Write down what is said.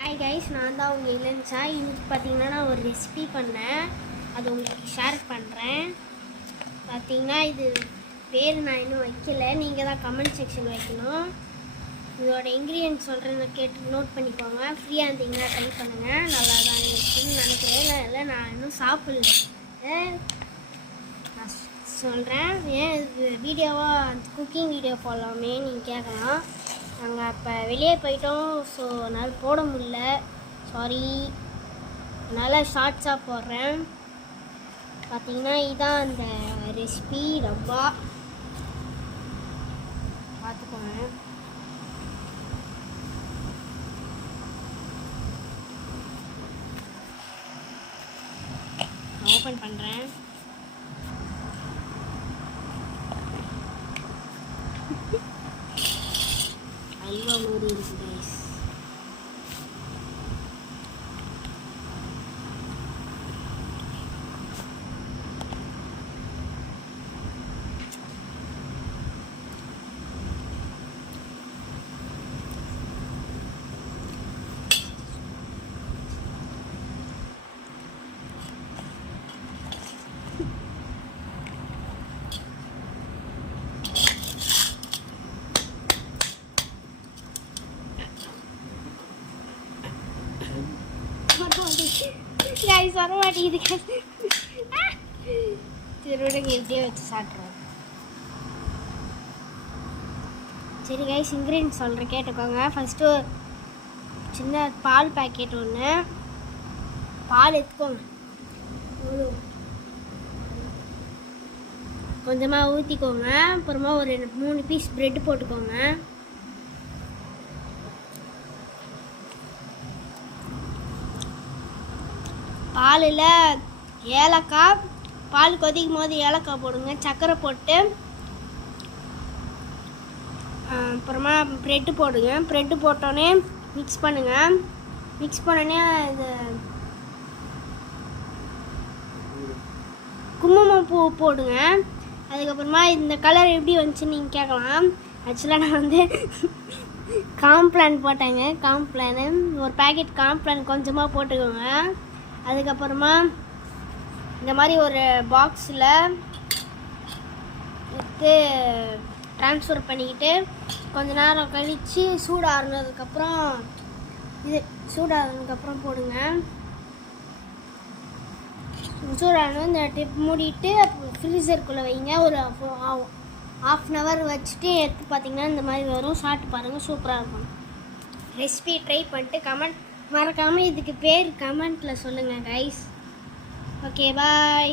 Hi guys, நான் தான் உங்கள் இளஞ்சா. இன்னைக்கு பார்த்தீங்கன்னா நான் ஒரு ரெசிபி பண்ணேன், அது உங்களுக்கு ஷேர் பண்ணுறேன். பார்த்தீங்கன்னா இது பேர் நான் இன்னும் வைக்கல, நீங்கள் தான் கமெண்ட் செக்ஷன் வைக்கணும். இதோட இன்க்ரீடியன்ட் சொல்கிறேன், கேட்டு நோட் பண்ணிக்கோங்க. ஃப்ரீயாக இருந்தீங்கன்னா ட்ரை பண்ணுங்கள், நல்லா தான் இருக்குன்னு நினைக்கிறேன். இல்லை நான் இன்னும் சாப்பிடல, நான் சொல்கிறேன். ஏன் இது வீடியோவாக குக்கிங் வீடியோ போடலாமே நீங்கள் கேட்கலாம். நாங்கள் அப்போ வெளியே போயிட்டோம், ஸோ அதனால் போட முடியல, சாரி. அதனால் ஷார்ட்ஸாக போடுறேன். பார்த்தீங்கன்னா இதுதான் அந்த ரெசிபி டப்பா, பார்த்துக்கோங்க. ஓப்பன் பண்ணுறேன். அல்வா மாதிரி இருக்கு கைஸ். கைஸ் வர மாட்டேங்குது கைஸ். திருவிடங்க எப்படியே வச்சு சாப்பிட்றோம். சரி கைஸ், இன்க்ரீடியன்ட் சொல்கிறேன் கேட்டுக்கோங்க. ஃபஸ்ட்டு சின்ன பால் பேக்கெட் ஒன்று, பால் எடுத்துக்கோங்க, கொஞ்சமாக ஊற்றிக்கோங்க. அப்புறமா ஒரு 3 பீஸ் ப்ரெட்டு போட்டுக்கோங்க. பாலில் ஏலக்காய், பால் கொதிக்கும் போது ஏலக்காய் போடுங்க, சர்க்கரை போட்டு அப்புறமா ப்ரெட்டு போடுங்க. ப்ரெட்டு போட்டோடனே மிக்ஸ் பண்ணுங்கள். மிக்ஸ் பண்ணோடனே இது குங்குமப்பூ போடுங்க. அதுக்கப்புறமா இந்த கலர் எப்படி வந்துச்சுன்னு நீங்கள் கேட்கலாம். ஆக்சுவலாக நான் வந்து காம்ப்ளான் போட்டேங்க. காம்ப்ளானு ஒரு பேக்கெட் காம்ப்ளான் கொஞ்சமாக போட்டுக்கோங்க. அதுக்கப்புறமா இந்த மாதிரி ஒரு பாக்ஸில் எடுத்து ட்ரான்ஸ்ஃபர் பண்ணிக்கிட்டு கொஞ்ச நேரம் கழித்து சூடாகினதுக்கப்புறம் சூடாகினதுக்கப்புறம் போடுங்க. சூடாகணும் இந்த டிப் மூடிட்டு ஃப்ரீசருக்குள்ளே வைங்க. ஒரு 1/2 hour வச்சுட்டு எடுத்து பார்த்தீங்கன்னா இந்த மாதிரி வரும். சாப்பிட்டு பாருங்கள், சூப்பராக இருக்கும். ரெசிபி ட்ரை பண்ணிட்டு கமெண்ட் மறக்காமல் இதுக்கு பேர் கமெண்ட்டில் சொல்லுங்கள் கைஸ். ஓகே, பாய்.